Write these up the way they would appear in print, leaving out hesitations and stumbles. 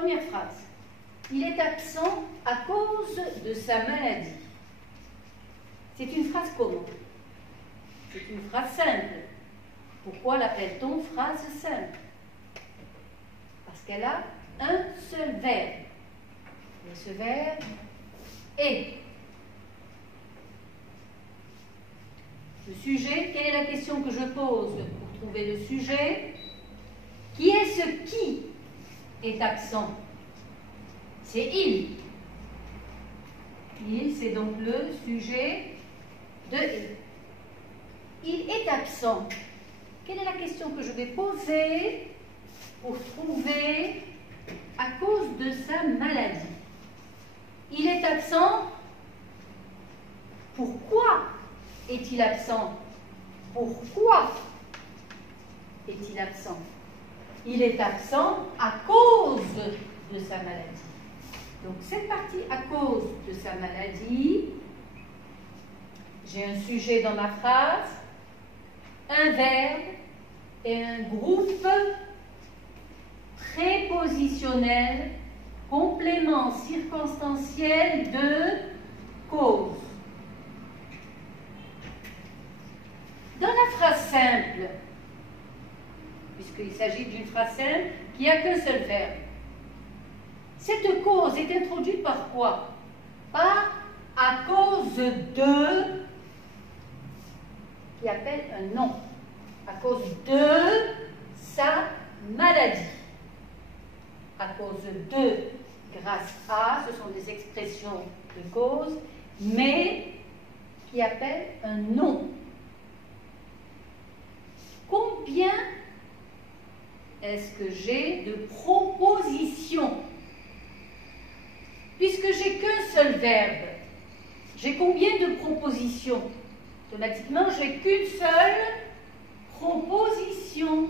Première phrase. Il est absent à cause de sa maladie. C'est une phrase comment? C'est une phrase simple. Pourquoi l'appelle-t-on phrase simple? Parce qu'elle a un seul verbe. Et ce verbe est. Le sujet, quelle est la question que je pose pour trouver le sujet? Qui est ce qui est absent? C'est il. Il, c'est donc le sujet de il. Il est absent. Quelle est la question que je vais poser pour trouver à cause de sa maladie? Il est absent. Pourquoi est-il absent? Pourquoi est-il absent? Il est absent à cause de sa maladie. Donc cette partie à cause de sa maladie, j'ai un sujet dans ma phrase, un verbe et un groupe prépositionnel, complément circonstanciel de cause. Dans la phrase simple, puisqu'il s'agit d'une phrase simple qui n'a qu'un seul verbe, cette cause est introduite par quoi? Par à cause de, qui appelle un nom, à cause de sa maladie. À cause de, grâce à, ce sont des expressions de cause, mais qui appellent un nom. Combien est-ce que j'ai de propositions? Puisque j'ai qu'un seul verbe, j'ai combien de propositions? Automatiquement, j'ai qu'une seule proposition.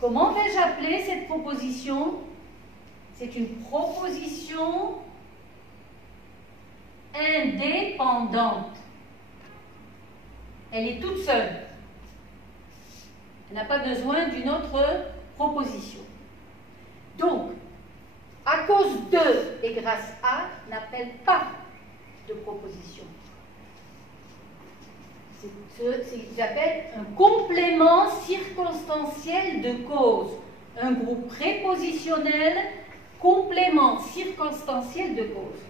Comment vais-je appeler cette proposition? C'est une proposition indépendante. Elle est toute seule. Elle n'a pas besoin d'une autre proposition. Donc, à cause de et grâce à n'appelle pas de proposition. C'est ce qu'ils appellent un complément circonstanciel de cause. Un groupe prépositionnel, complément circonstanciel de cause.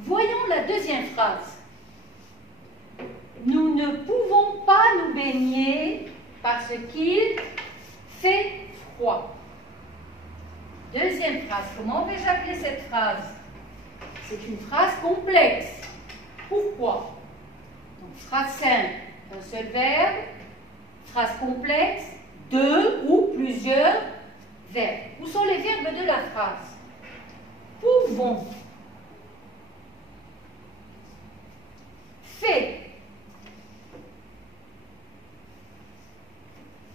Voyons la deuxième phrase. Nous ne pouvons pas nous baigner parce qu'il fait froid. Deuxième phrase. Comment vais-je appeler cette phrase? C'est une phrase complexe. Pourquoi? Donc, phrase simple, un seul verbe. Phrase complexe, deux ou plusieurs verbes. Où sont les verbes de la phrase? Pouvons. Fait.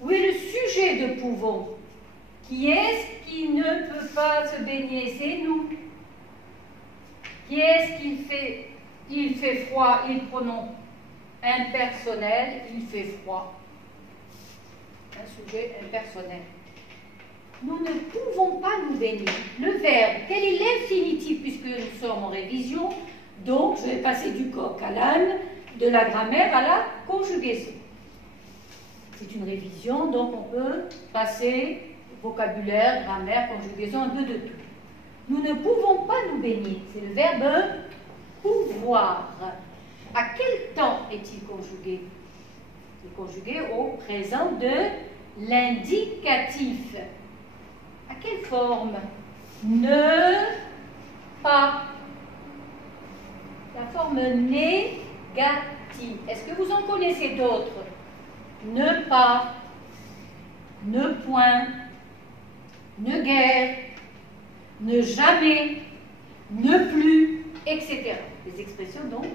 Où est le sujet de pouvons? Qui est-ce qui ne peut pas se baigner? C'est nous. Qui est-ce qui fait? Il fait froid, il pronom impersonnel, il fait froid. Un sujet impersonnel. Nous ne pouvons pas nous baigner. Le verbe, quel est l'infinitif puisque nous sommes en révision? Donc, je vais passer du coq à l'âne, de la grammaire à la conjugaison. C'est une révision, donc on peut passer vocabulaire, grammaire, conjugaison, un peu de tout. Nous ne pouvons pas nous baigner. C'est le verbe pouvoir. À quel temps est-il conjugué? Il est conjugué au présent de l'indicatif. À quelle forme? Ne pas. La forme négative. Est-ce que vous en connaissez d'autres? Ne pas, ne point, ne guère, ne jamais, ne plus, etc. Des expressions donc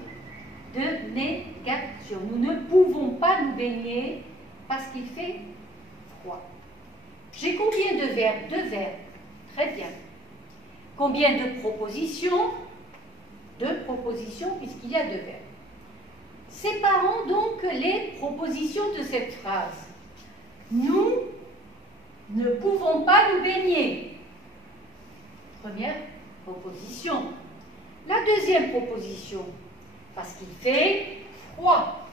de négation. Nous ne pouvons pas nous baigner parce qu'il fait froid. J'ai combien de verbes? Deux verbes. Très bien. Combien de propositions? Deux propositions puisqu'il y a deux verbes. Séparons donc les propositions de cette phrase. Nous ne pouvons pas nous baigner. Première proposition. La deuxième proposition, parce qu'il fait froid.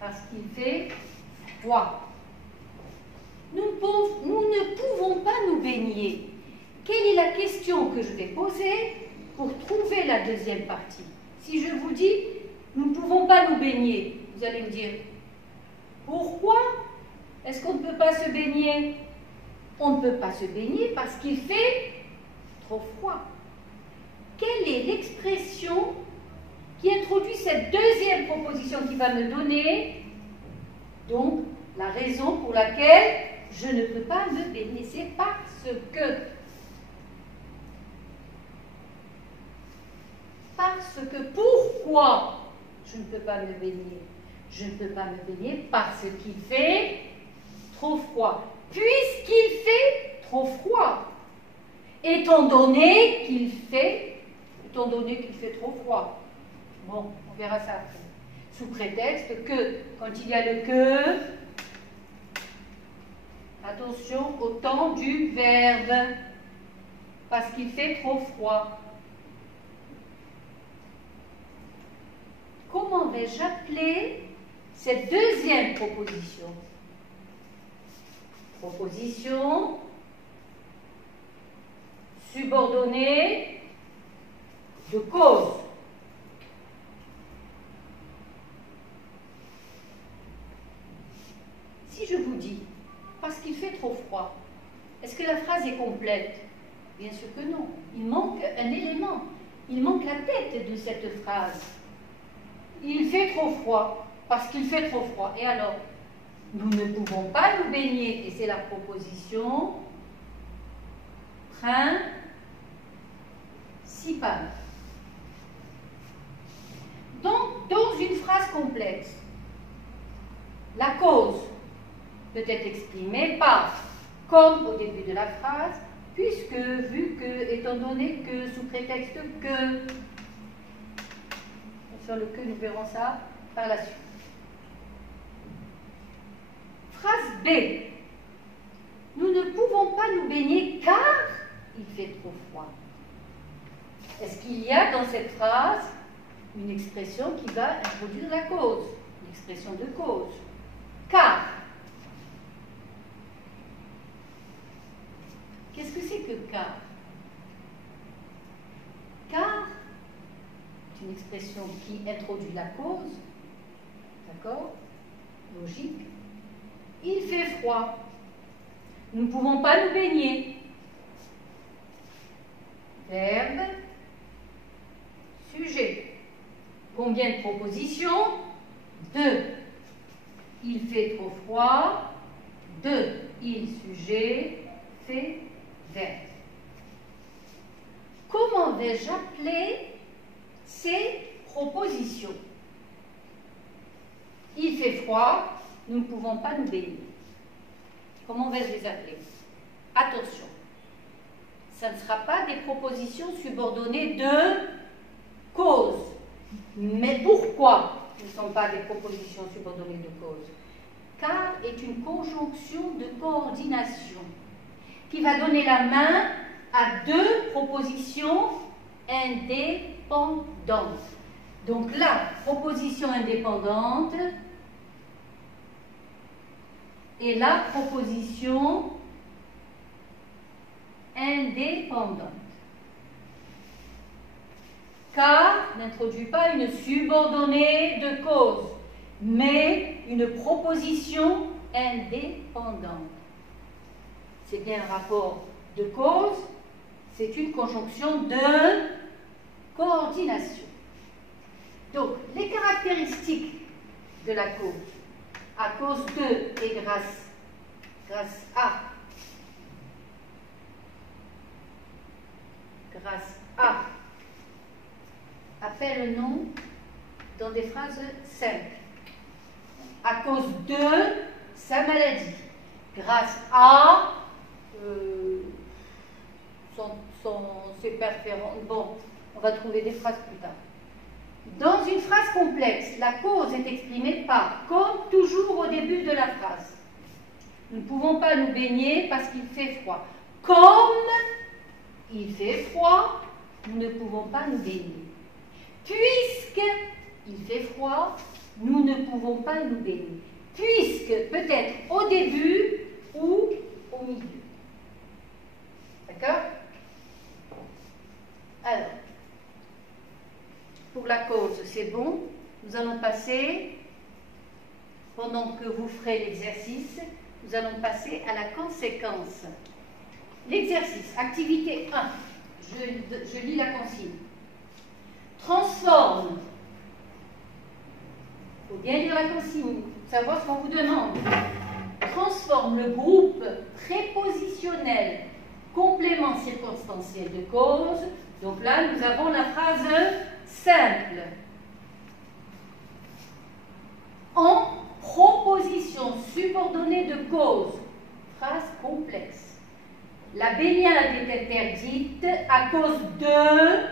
Parce qu'il fait froid. Nous ne pouvons pas nous baigner. Quelle est la question que je vais poser pour trouver la deuxième partie? Si je vous dis, nous ne pouvons pas nous baigner, vous allez me dire, pourquoi est-ce qu'on ne peut pas se baigner? On ne peut pas se baigner parce qu'il fait trop froid. Quelle est l'expression qui introduit cette deuxième proposition qui va me donner donc la raison pour laquelle je ne peux pas me baigner? C'est parce que. Parce que pourquoi je ne peux pas me baigner? Je ne peux pas me baigner parce qu'il fait trop froid. Puisqu'il fait trop froid. Étant donné qu'il fait trop froid. Bon, on verra ça après. Sous prétexte que, quand il y a le que, attention au temps du verbe, parce qu'il fait trop froid. Comment vais-je appeler cette deuxième proposition? Proposition subordonnée de cause. Si je vous dis, parce qu'il fait trop froid, est-ce que la phrase est complète? Bien sûr que non. Il manque un élément. Il manque la tête de cette phrase. Il fait trop froid, parce qu'il fait trop froid. Et alors, nous ne pouvons pas nous baigner, et c'est la proposition principale. Donc, dans une phrase complexe, la cause peut être exprimée par comme au début de la phrase, puisque, vu que, étant donné que, sous prétexte que, sur le que, nous verrons ça par la suite. Phrase B. Nous ne pouvons pas nous baigner car il fait trop froid. Est-ce qu'il y a dans cette phrase une expression qui va introduire la cause? Une expression de cause. Car. Qu'est-ce que c'est que car? Car, c'est une expression qui introduit la cause. D'accord? Logique. Il fait froid. Nous ne pouvons pas nous baigner. Verbe, sujet. Combien de propositions? 2. Il fait trop froid. 2. Il, sujet, fait, verbe. Comment vais-je appeler ces propositions? Il fait froid. Nous ne pouvons pas nous baigner. Comment vais-je les appeler? Attention, ça ne sera pas des propositions subordonnées de cause. Mais pourquoi ce ne sont pas des propositions subordonnées de cause? Car est une conjonction de coordination qui va donner la main à deux propositions indépendantes. Donc la proposition indépendante et la proposition indépendante. Car n'introduit pas une subordonnée de cause, mais une proposition indépendante. C'est bien un rapport de cause, c'est une conjonction de coordination. Donc, les caractéristiques de la cause. À cause de et grâce à, appelle un nom dans des phrases simples. À cause de sa maladie. Grâce à ses préférences. Bon, on va trouver des phrases plus tard. Dans une phrase complexe, la cause est exprimée par, comme toujours au début de la phrase. Nous ne pouvons pas nous baigner parce qu'il fait froid. Comme il fait froid, nous ne pouvons pas nous baigner. Puisque il fait froid, nous ne pouvons pas nous baigner. Puisque peut-être au début ou au milieu. D'accord? Alors, pour la cause, c'est bon. Nous allons passer, pendant que vous ferez l'exercice, nous allons passer à la conséquence. L'exercice, activité 1. Je lis la consigne. Transforme. Il faut bien lire la consigne, savoir ce qu'on vous demande. Transforme le groupe prépositionnel complément circonstanciel de cause. Donc là, nous avons la phrase simple. En proposition subordonnée de cause. Phrase complexe. La baignade est interdite à cause de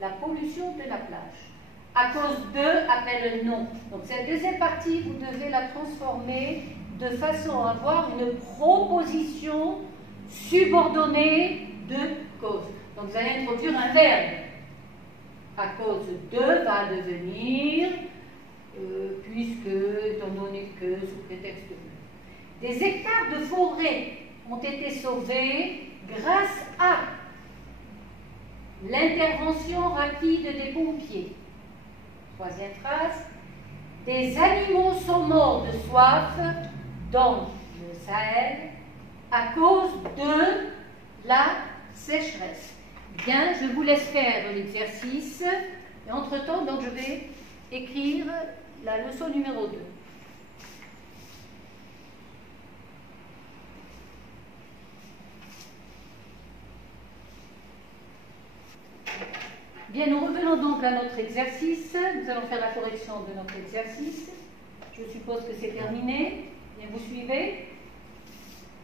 la pollution de la plage. À cause de appelle non. Donc cette deuxième partie, vous devez la transformer de façon à avoir une proposition subordonnée de cause. Donc vous allez introduire un verbe. À cause de va devenir puisque, étant donné que, sous prétexte de. Des hectares de forêt ont été sauvés grâce à l'intervention rapide des pompiers. Troisième phrase. Des animaux sont morts de soif dans le Sahel à cause de la sécheresse. Bien, je vous laisse faire l'exercice. Et entre-temps, donc, je vais écrire la leçon numéro 2. Bien, nous revenons donc à notre exercice. Nous allons faire la correction de notre exercice. Je suppose que c'est terminé. Bien, vous suivez.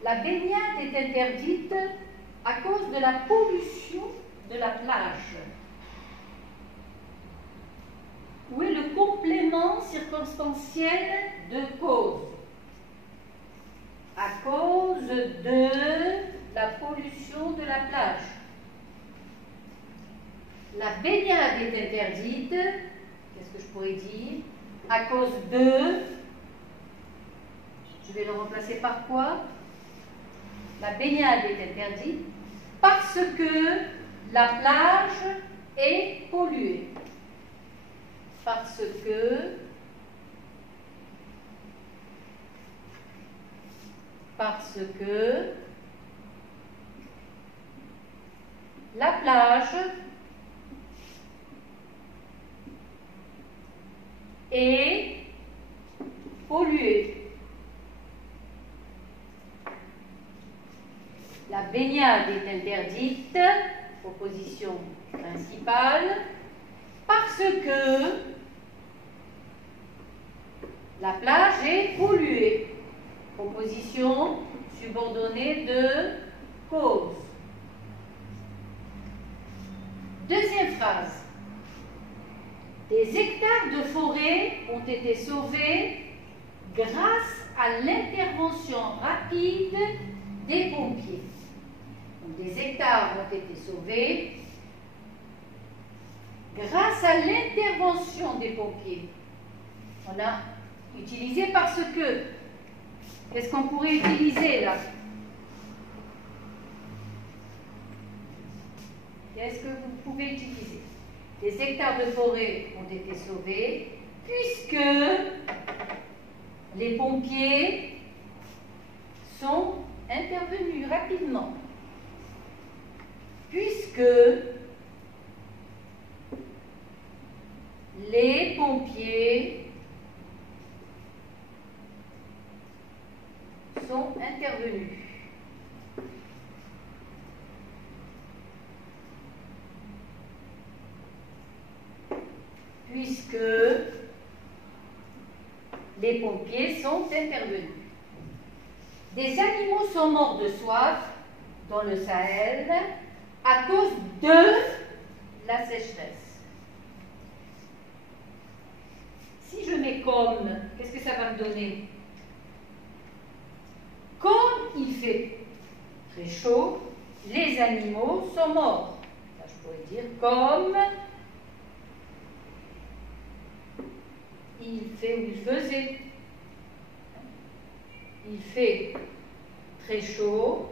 La baignade est interdite à cause de la pollution de la plage. Où est le complément circonstanciel de cause? À cause de la pollution de la plage. La baignade est interdite, qu'est-ce que je pourrais dire? À cause de, je vais le remplacer par quoi? La baignade est interdite parce que la plage est polluée. Parce que la plage est polluée. La baignade est interdite, proposition principale, parce que la plage est polluée. Proposition subordonnée de cause. Deuxième phrase. Des hectares de forêt ont été sauvés grâce à l'intervention rapide des pompiers. Donc, des hectares ont été sauvés grâce à l'intervention des pompiers. On a utilisé parce que. Qu'est-ce qu'on pourrait utiliser là? Qu'est-ce que vous pouvez utiliser? Des hectares de forêt ont été sauvés puisque les pompiers sont intervenus rapidement. Puisque les pompiers sont intervenus. Puisque les pompiers sont intervenus. Des animaux sont morts de soif dans le Sahel à cause de la sécheresse. Si je mets comme, qu'est-ce que ça va me donner? les animaux sont morts. Là, je pourrais dire comme il fait ou il faisait. Il fait très chaud,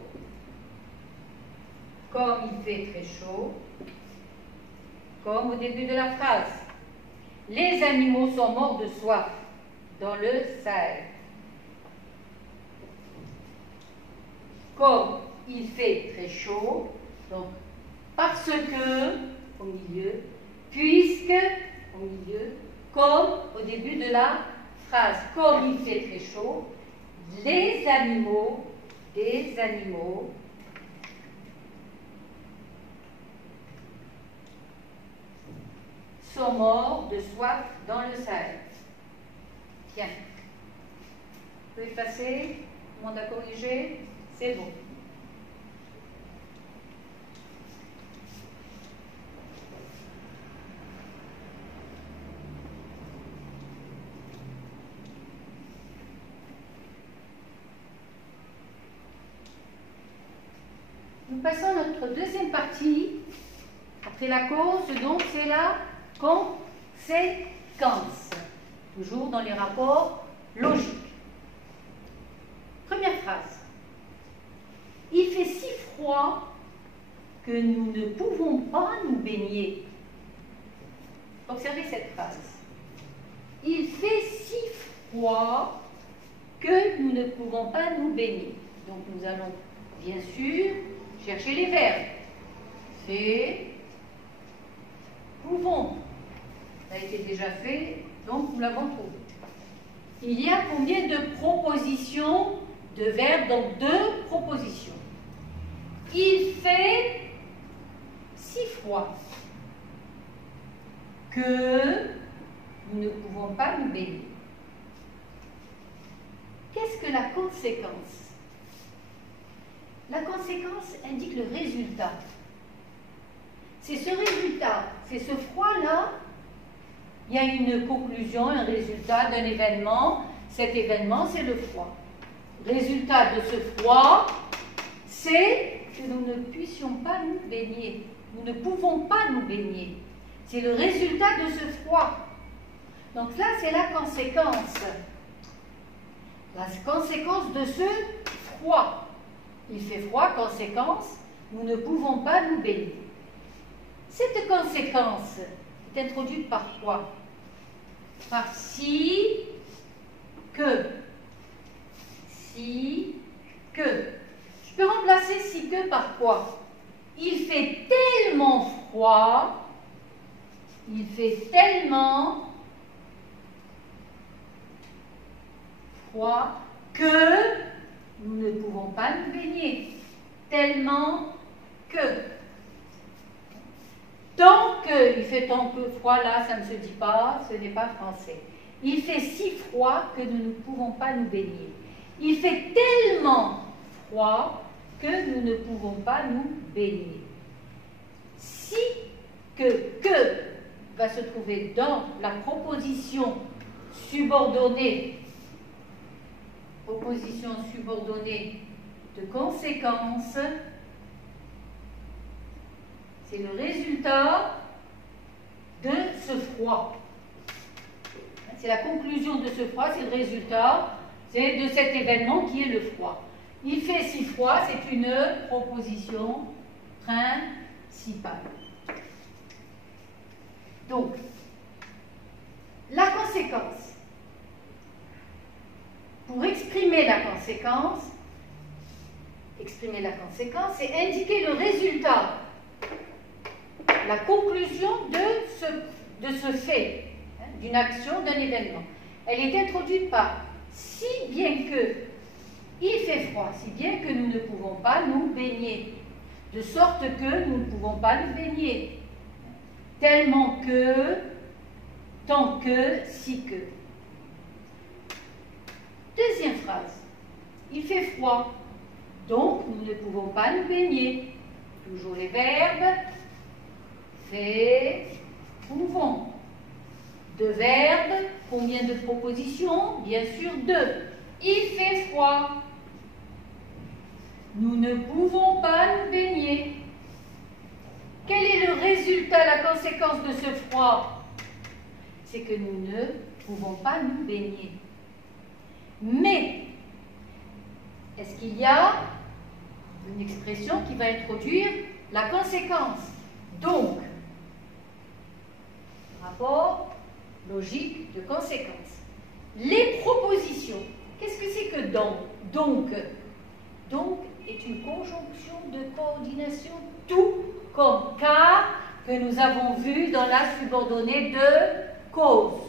comme il fait très chaud, comme au début de la phrase. Les animaux sont morts de soif dans le Sahel. Comme il fait très chaud, donc parce que, au milieu, puisque, au milieu, comme au début de la phrase. Comme il fait très chaud, des animaux sont morts de soif dans le Sahel. Tiens. Vous pouvez effacer? Tout le monde a corrigé? C'est bon. Nous passons à notre deuxième partie. Après la cause, donc c'est la conséquence. Toujours dans les rapports logiques. Première phrase. Il fait si froid que nous ne pouvons pas nous baigner. Observez cette phrase. Il fait si froid que nous ne pouvons pas nous baigner. Donc nous allons bien sûr chercher les verbes. Fait, pouvons. Ça a été déjà fait, donc nous l'avons trouvé. Il y a combien de propositions de verbes? Donc deux propositions. Il fait si froid que nous ne pouvons pas nous baigner. Qu'est-ce que la conséquence? La conséquence indique le résultat. C'est ce résultat, c'est ce froid-là. Il y a une conclusion, un résultat d'un événement. Cet événement, c'est le froid. Résultat de ce froid, c'est que nous ne puissions pas nous baigner. Nous ne pouvons pas nous baigner. C'est le résultat de ce froid. Donc là, c'est la conséquence. La conséquence de ce froid. Il fait froid, conséquence, nous ne pouvons pas nous baigner. Cette conséquence est introduite par quoi? Par si que. Si que. Je peux remplacer si que par quoi? Il fait tellement froid, il fait tellement froid que nous ne pouvons pas nous baigner. Tellement que. Tant que, il fait tant peu froid, là, ça ne se dit pas, ce n'est pas français. Il fait si froid que nous ne pouvons pas nous baigner. Il fait tellement froid que nous ne pouvons pas nous baigner. Si que va se trouver dans la proposition subordonnée, de conséquence, c'est le résultat de ce froid. C'est la conclusion de ce froid, c'est le résultat, c'est de cet événement qui est le froid. Il fait si froid, c'est une proposition principale. Donc, la conséquence. Pour exprimer la conséquence, c'est indiquer le résultat, la conclusion de ce fait, d'une action, d'un événement. Elle est introduite par si bien que il fait froid, si bien que nous ne pouvons pas nous baigner, de sorte que nous ne pouvons pas nous baigner, tellement que, tant que, si que. Deuxième phrase, il fait froid, donc nous ne pouvons pas nous baigner. Toujours les verbes, fait, pouvons. Deux verbes, combien de propositions? Bien sûr deux. Il fait froid. Nous ne pouvons pas nous baigner. Quel est le résultat, la conséquence de ce froid? C'est que nous ne pouvons pas nous baigner. Mais, est-ce qu'il y a une expression qui va introduire la conséquence? Donc, rapport logique de conséquence. Les propositions. Qu'est-ce que c'est que donc? Donc est une conjonction de coordination, tout comme car que nous avons vu dans la subordonnée de cause.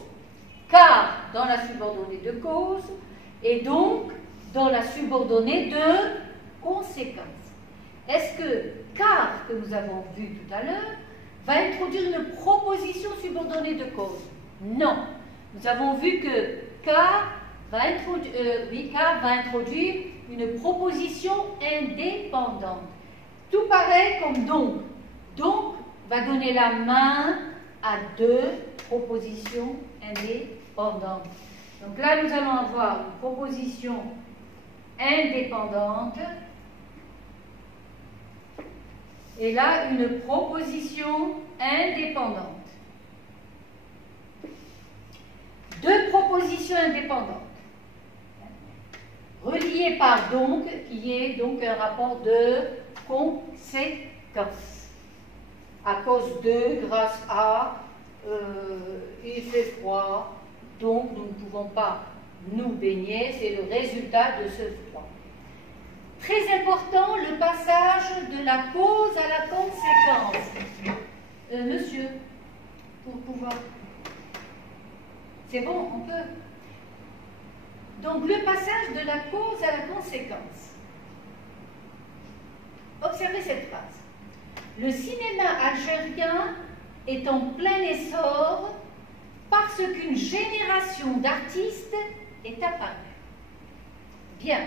Car dans la subordonnée de cause et donc dans la subordonnée de conséquence. Est-ce que car que nous avons vu tout à l'heure va introduire une proposition subordonnée de cause? Non. Nous avons vu que car va introduire une proposition indépendante. Tout pareil comme donc. Donc va donner la main à deux propositions indépendantes. Donc là, nous allons avoir une proposition indépendante et là, une proposition indépendante. Deux propositions indépendantes reliées par donc, qui est donc un rapport de conséquence. À cause de, grâce à, il fait froid, donc nous ne pouvons pas nous baigner, c'est le résultat de ce froid. Très important, le passage de la cause à la conséquence. Monsieur, pour pouvoir... C'est bon, on peut. Donc, le passage de la cause à la conséquence. Observez cette phrase. Le cinéma algérien est en plein essor parce qu'une génération d'artistes est apparue. Bien.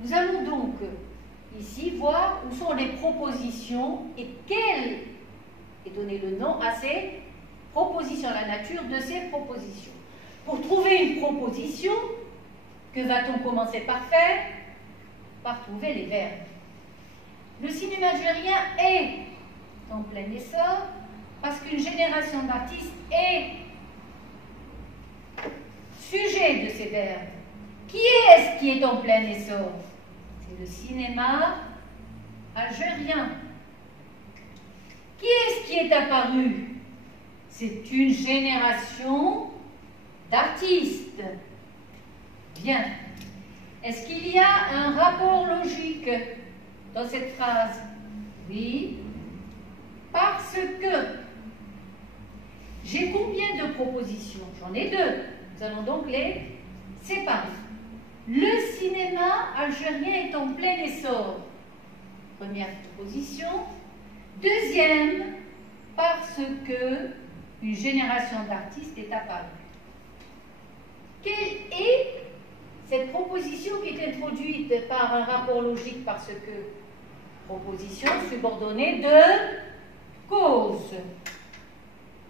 Nous allons donc ici voir où sont les propositions et quel est donné le nom à ces propositions, la nature de ces propositions. Pour trouver une proposition, que va-t-on commencer par faire? Par trouver les verbes. Le cinéma algérien est en plein essor parce qu'une génération d'artistes est sujet de ces verbes. Qui est-ce qui est en plein essor? C'est le cinéma algérien. Qui est-ce qui est apparu? C'est une génération d'artistes. Bien. Est-ce qu'il y a un rapport logique dans cette phrase? Oui. Parce que j'ai combien de propositions? J'en ai deux. Nous allons donc les séparer. Le cinéma algérien est en plein essor. Première proposition. Deuxième, parce que une génération d'artistes est apparue. Quelle est cette proposition qui est introduite par un rapport logique parce que proposition subordonnée de cause.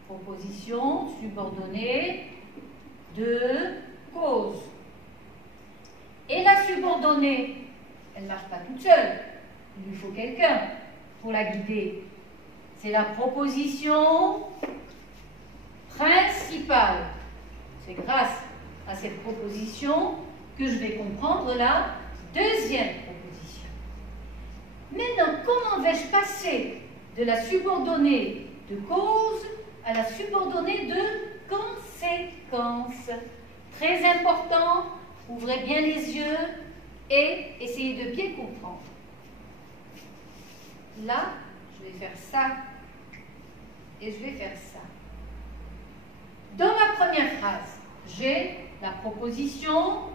Proposition subordonnée de cause. Et la subordonnée, elle ne marche pas toute seule. Il lui faut quelqu'un pour la guider. C'est la proposition principale. C'est grâce à cette proposition que je vais comprendre la deuxième proposition. Maintenant, comment vais-je passer de la subordonnée de cause à la subordonnée de conséquence? Très important, ouvrez bien les yeux et essayez de bien comprendre. Là, je vais faire ça et je vais faire ça. Dans ma première phrase, j'ai la proposition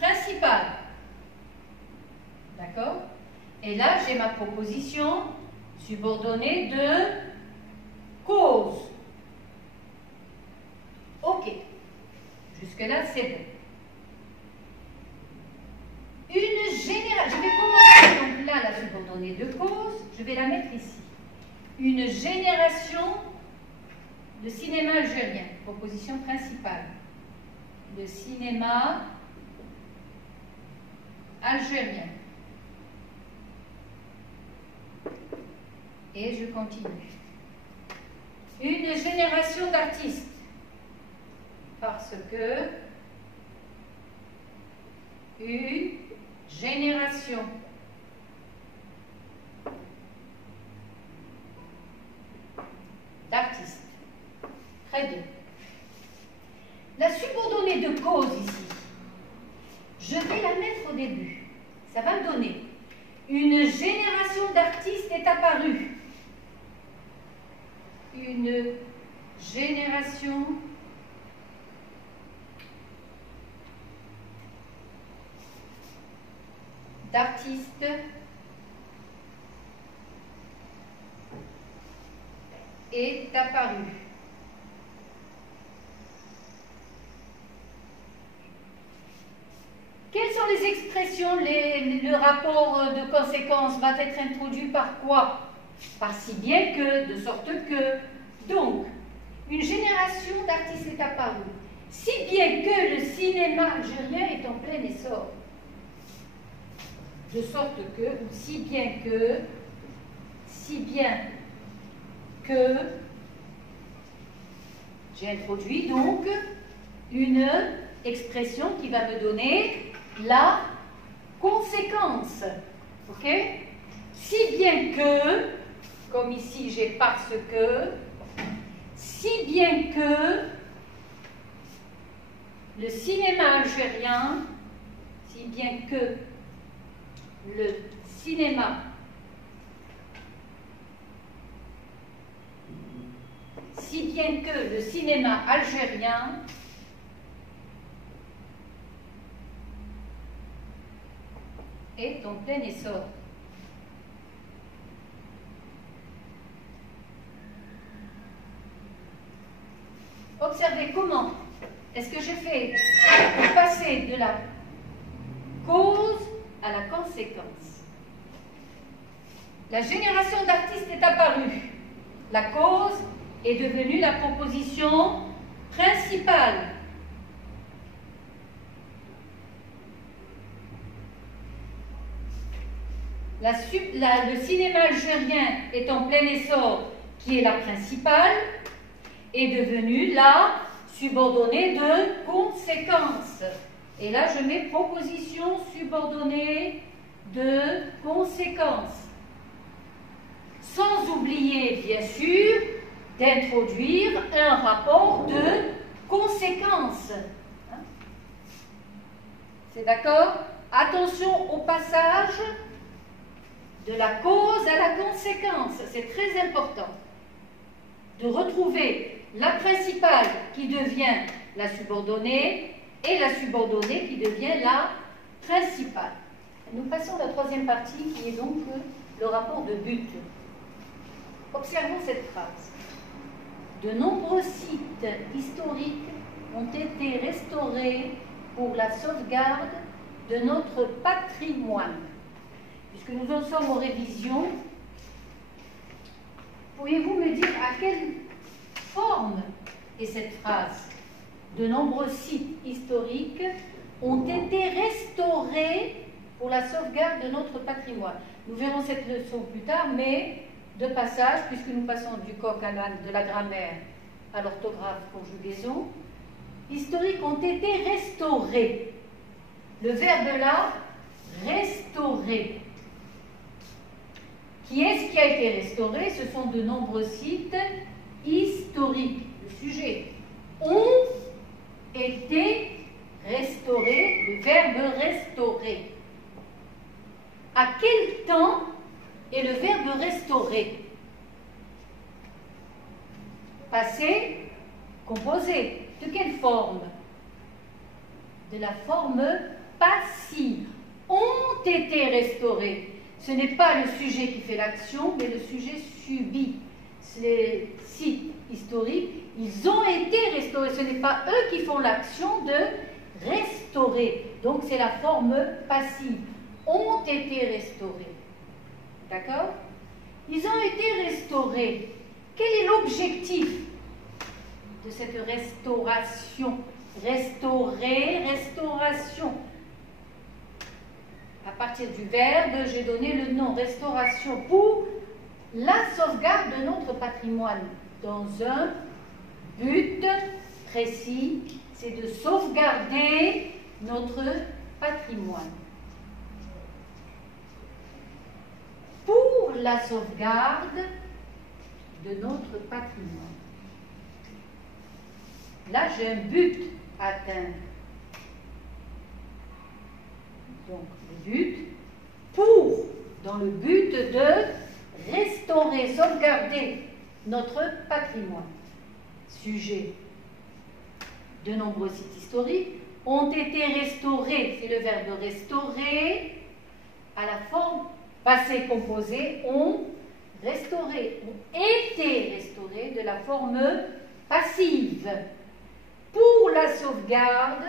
principale. D'accord? Et là, j'ai ma proposition subordonnée de cause. OK. Jusque-là, c'est bon. Une génération. Je vais commencer donc là la subordonnée de cause. Je vais la mettre ici. Une génération de cinéma algérien. Proposition principale. Le cinéma algérien. Et je continue. Une génération d'artistes. Parce que une génération d'artistes. Très bien. La subordonnée de cause ici, je vais la mettre au début. Ça va me donner une génération d'artistes est apparue. Une génération d'artistes est apparue. Quelles sont les expressions, le rapport de conséquence va être introduit par quoi? Par si bien que, de sorte que. Donc, une génération d'artistes est apparue, si bien que le cinéma algérien est en plein essor. De sorte que, ou si bien que, j'ai introduit donc une expression qui va me donner la conséquence. Ok? Si bien que, comme ici j'ai parce que, si bien que le cinéma algérien, si bien que le cinéma algérien est en plein essor. Observez comment est-ce que j'ai fait pour passer de la cause à la conséquence. La génération d'artistes est apparue. La cause est devenue la proposition principale. Le cinéma algérien est en plein essor, qui est la principale, est devenue la subordonnée de conséquence. Et là, je mets proposition subordonnée de conséquence. Sans oublier, bien sûr, d'introduire un rapport de conséquence. C'est d'accord? Attention au passage de la cause à la conséquence. C'est très important de retrouver la principale qui devient la subordonnée et la subordonnée qui devient la principale. Nous passons à la troisième partie qui est donc le rapport de but. Observons cette phrase. De nombreux sites historiques ont été restaurés pour la sauvegarde de notre patrimoine. Puisque nous en sommes aux révisions, pourriez-vous me dire à quelle forme est cette phrase? De nombreux sites historiques ont été restaurés pour la sauvegarde de notre patrimoine. Nous verrons cette leçon plus tard, mais de passage, puisque nous passons du coq à l'âne, de la grammaire à l'orthographe conjugaison, historiques ont été restaurés. Le verbe là, restaurer. Qui est-ce qui a été restauré? Ce sont de nombreux sites historiques. Le sujet ont été restaurés, le verbe restaurer. À quel temps est le verbe restaurer? Passé, composé. De quelle forme? De la forme passive. Ont été restaurés. Ce n'est pas le sujet qui fait l'action, mais le sujet subit. Les sites historiques, ils ont été restaurés. Ce n'est pas eux qui font l'action de restaurer. Donc c'est la forme passive. Ont été restaurés. D'accord? Ils ont été restaurés. Quel est l'objectif de cette restauration? Restaurer, restauration. À partir du verbe, j'ai donné le nom restauration pour la sauvegarde de notre patrimoine dans un but précis, c'est de sauvegarder notre patrimoine. Pour la sauvegarde de notre patrimoine. Là, j'ai un but à atteindre. Donc, le but, dans le but de restaurer, sauvegarder notre patrimoine. Sujet. De nombreux sites historiques ont été restaurés, c'est le verbe restaurer, à la forme passé composé, ont restauré, ont été restaurés de la forme passive. Pour la sauvegarde,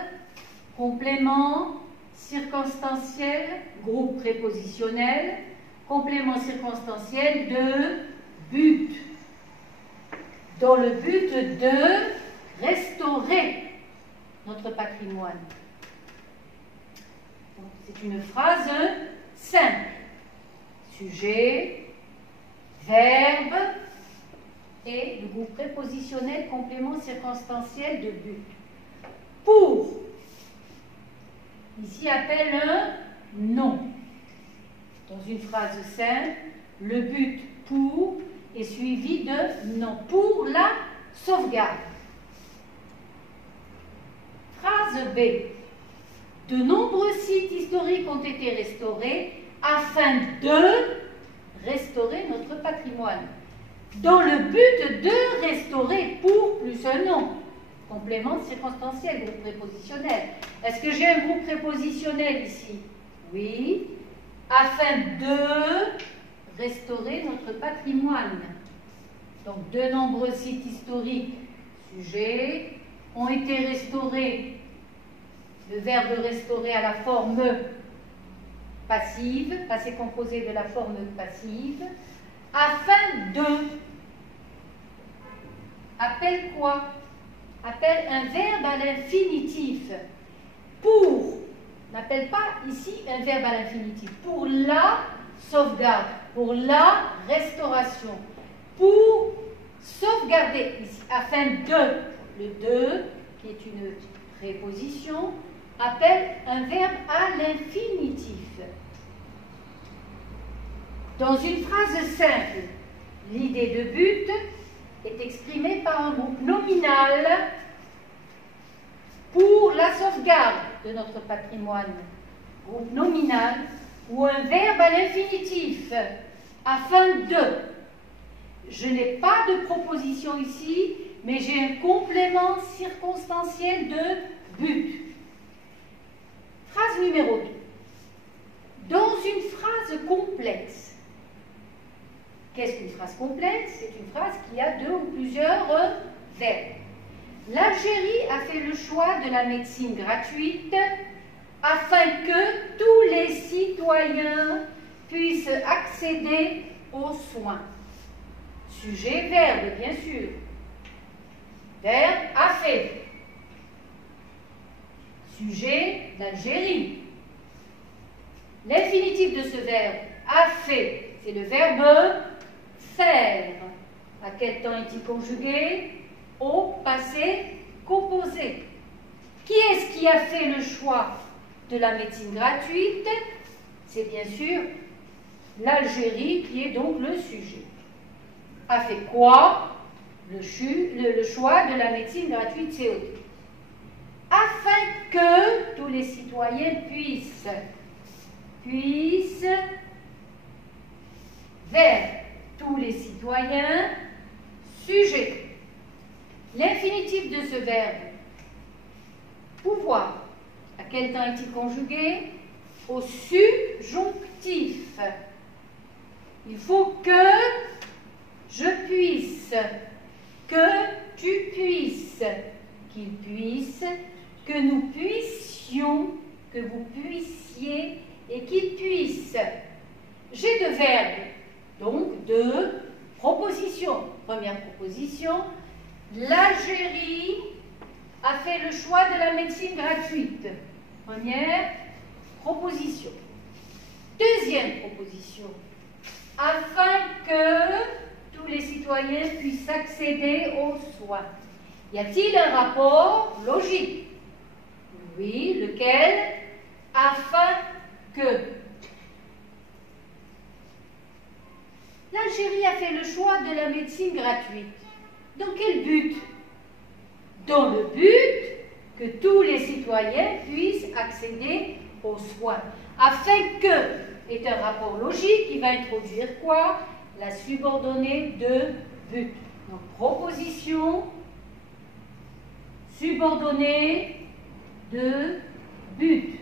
complément circonstanciel, groupe prépositionnel, complément circonstanciel de but, dans le but de restaurer notre patrimoine. C'est une phrase simple. Sujet, verbe et le groupe prépositionnel, complément circonstanciel de but. Pour, ici appelle un nom. Dans une phrase simple, le but pour est suivi de nom. Pour la sauvegarde. Phrase B. De nombreux sites historiques ont été restaurés afin de restaurer notre patrimoine. Dans le but de restaurer pour plus un nom. Complément circonstanciel, groupe prépositionnel. Est-ce que j'ai un groupe prépositionnel ici? Oui. Afin de restaurer notre patrimoine. Donc, de nombreux sites historiques, sujet, ont été restaurés. Le verbe restaurer à la forme passive, passé composé de la forme passive, afin de. Appelle quoi? Appelle un verbe à l'infinitif. Pour, n'appelle pas ici un verbe à l'infinitif. Pour la sauvegarde, pour la restauration, pour sauvegarder, ici, afin de. Le de, qui est une préposition, appelle un verbe à l'infinitif. Dans une phrase simple, l'idée de but est exprimée par un groupe nominal pour la sauvegarde de notre patrimoine. Groupe nominal ou un verbe à l'infinitif, afin de. Je n'ai pas de proposition ici, mais j'ai un complément circonstanciel de but. Phrase numéro 2. Dans une phrase complexe, qu'est-ce qu'une phrase complexe? C'est une phrase qui a deux ou plusieurs verbes. L'Algérie a fait le choix de la médecine gratuite afin que tous les citoyens puissent accéder aux soins. Sujet, verbe, bien sûr. Verbe, a fait. Sujet, l'Algérie. L'infinitif de ce verbe, a fait, c'est le verbe faire. À quel temps est-il conjugué? Au passé composé. Qui est-ce qui a fait le choix de la médecine gratuite? C'est bien sûr l'Algérie qui est donc le sujet. A fait quoi? Le choix de la médecine gratuite CO2. Afin que tous les citoyens puissent vers tous les citoyens, sujet. L'infinitif de ce verbe, pouvoir, à quel temps est-il conjugué? Au subjonctif. Il faut que je puisse, que tu puisses, qu'il puisse, que nous puissions, que vous puissiez et qu'il puisse. J'ai deux verbes, donc deux propositions. Première proposition, l'Algérie a fait le choix de la médecine gratuite. Première proposition. Deuxième proposition, afin que tous les citoyens puissent accéder aux soins. Y a-t-il un rapport logique? Oui, lequel? Afin que. L'Algérie a fait le choix de la médecine gratuite. Dans quel but? Dans le but que tous les citoyens puissent accéder aux soins. Afin que est un rapport logique qui va introduire quoi? La subordonnée de but. Donc proposition, subordonnée de but.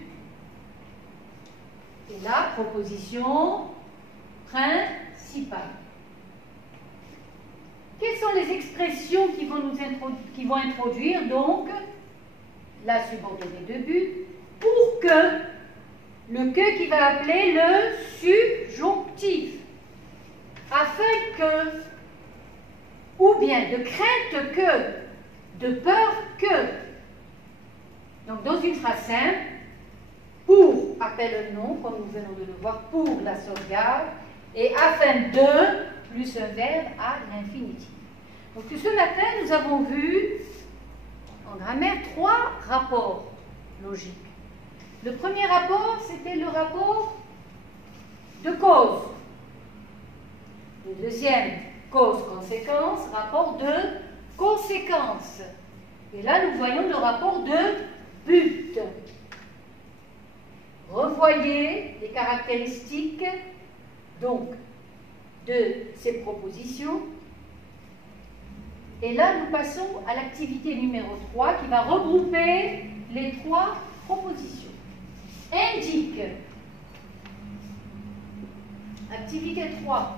Et la proposition principale. Quelles sont les expressions qui vont introduire donc la subordonnée de but pour que le que qui va appeler le subjonctif, afin que, ou bien de crainte que, de peur que. Donc dans une phrase simple, pour appelle un nom, comme nous venons de le voir, pour la sauvegarde, et afin de, plus un verbe à l'infinitif. Donc ce matin, nous avons vu en grammaire 3 rapports logiques. Le premier rapport, c'était le rapport de cause. Le deuxième, cause-conséquence, rapport de conséquence. Et là, nous voyons le rapport de but. Revoyez les caractéristiques donc de ces propositions. Et là, nous passons à l'activité numéro 3 qui va regrouper les 3 propositions. Indique, activité 3,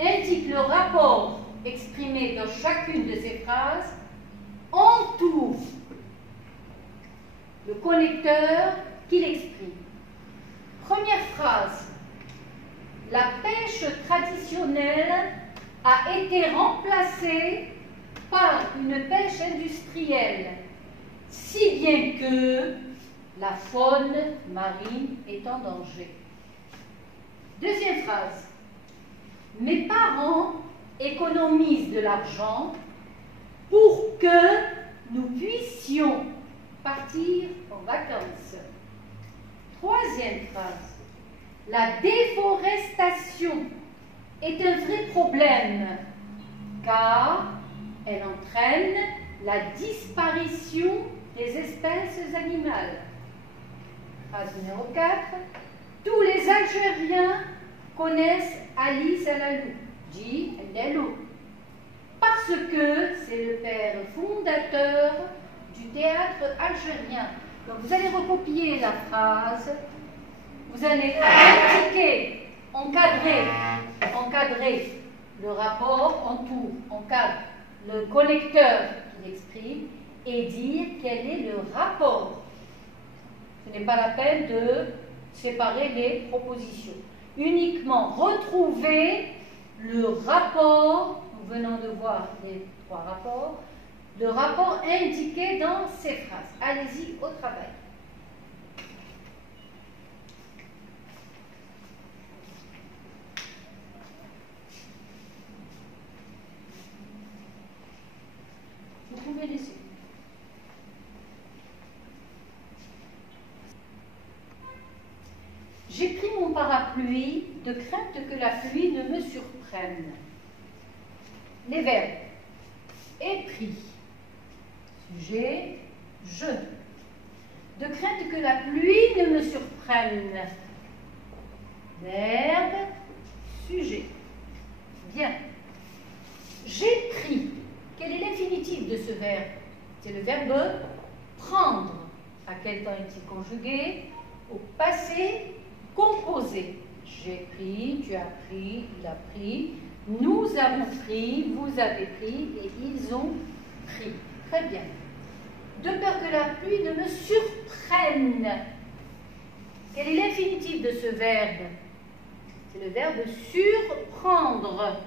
indique le rapport exprimé dans chacune de ces phrases, entoure le connecteur qui l'exprime. Première phrase, la pêche traditionnelle a été remplacée par une pêche industrielle, si bien que la faune marine est en danger. Deuxième phrase, mes parents économisent de l'argent pour que nous puissions partir en vacances. Troisième phrase, la déforestation est un vrai problème car elle entraîne la disparition des espèces animales. Phrase numéro 4. Tous les Algériens connaissent Alice Alalou, dit Ndalou, parce que c'est le père fondateur du théâtre algérien. Donc vous allez recopier la phrase, vous allez indiquer, encadrer le rapport, entoure, encadre le connecteur qui l'exprime et dire quel est le rapport. Ce n'est pas la peine de séparer les propositions. Uniquement retrouver le rapport, nous venons de voir les 3 rapports, le rapport indiqué dans ces phrases. Allez-y au travail. Vous pouvez laisser. J'ai pris mon parapluie de crainte que la pluie ne me surprenne. Les verbes. Ai pris. Sujet, je. De crainte que la pluie ne me surprenne. Verbe, sujet. Bien. J'ai pris. Quel est l'infinitif de ce verbe? C'est le verbe prendre. À quel temps est-il conjugué? Au passé composé. J'ai pris, tu as pris, il a pris, nous avons pris, vous avez pris et ils ont pris. Très bien. De peur que la pluie ne me surprenne. Quel est l'infinitif de ce verbe? C'est le verbe surprendre.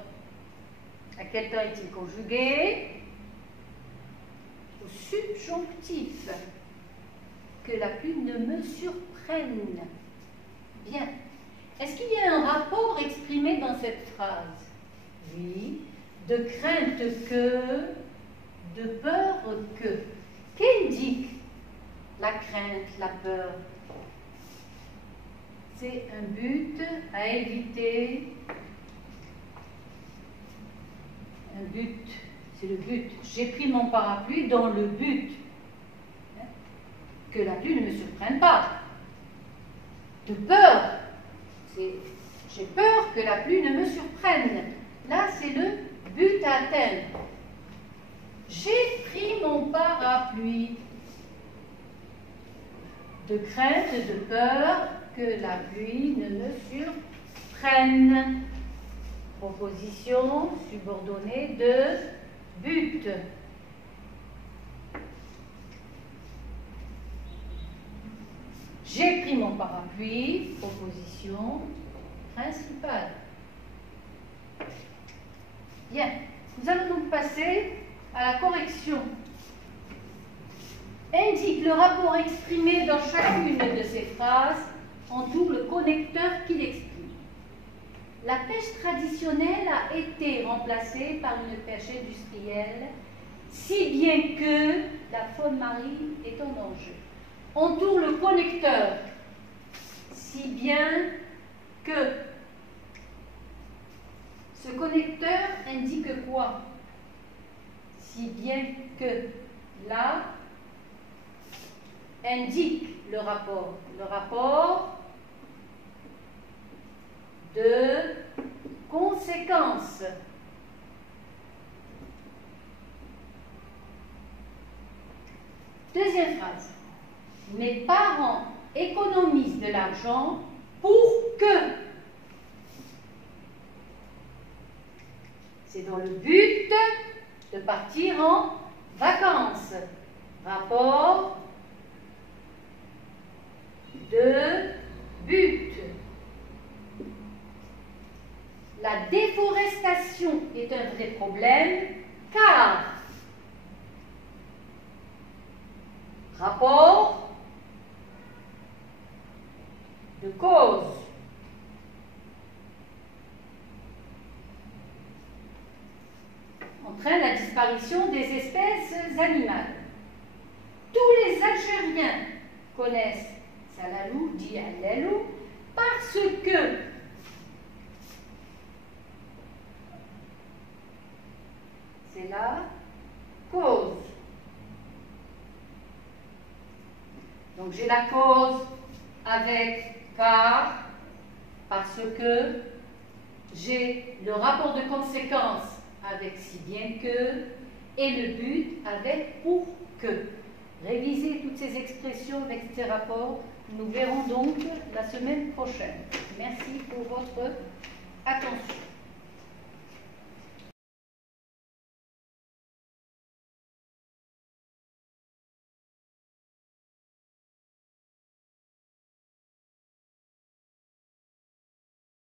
À quel temps est-il conjugué? Au subjonctif. Que la pluie ne me surprenne. Bien. Est-ce qu'il y a un rapport exprimé dans cette phrase? Oui. De crainte que, de peur que. Qu'indique la crainte, la peur? C'est un but à éviter. Un but, c'est le but. J'ai pris mon parapluie dans le but que la pluie ne me surprenne pas. De peur, c'est j'ai peur que la pluie ne me surprenne. Là, c'est le but à atteindre. J'ai pris mon parapluie. De crainte, de peur que la pluie ne me surprenne. Proposition subordonnée de but. J'ai pris mon parapluie, proposition principale. Bien, nous allons donc passer à la correction. Indique le rapport exprimé dans chacune de ces phrases, entoure le connecteur qui l'exprime. La pêche traditionnelle a été remplacée par une pêche industrielle, si bien que la faune marine est en danger. Entoure le connecteur, si bien que. Ce connecteur indique quoi? Si bien que. Là, indique le rapport. Le rapport de conséquences. Deuxième phrase. Mes parents économisent de l'argent pour que. C'est dans le but de partir en vacances. Rapport de but. La déforestation est un vrai problème car rapport de cause. Entraîne la disparition des espèces animales. Tous les Algériens connaissent Salalou, dit Allalou, parce que c'est la cause. Donc j'ai la cause avec car, parce que, j'ai le rapport de conséquence avec si bien que, et le but avec pour que. Révisez toutes ces expressions avec ces rapports. Nous verrons donc la semaine prochaine. Merci pour votre attention.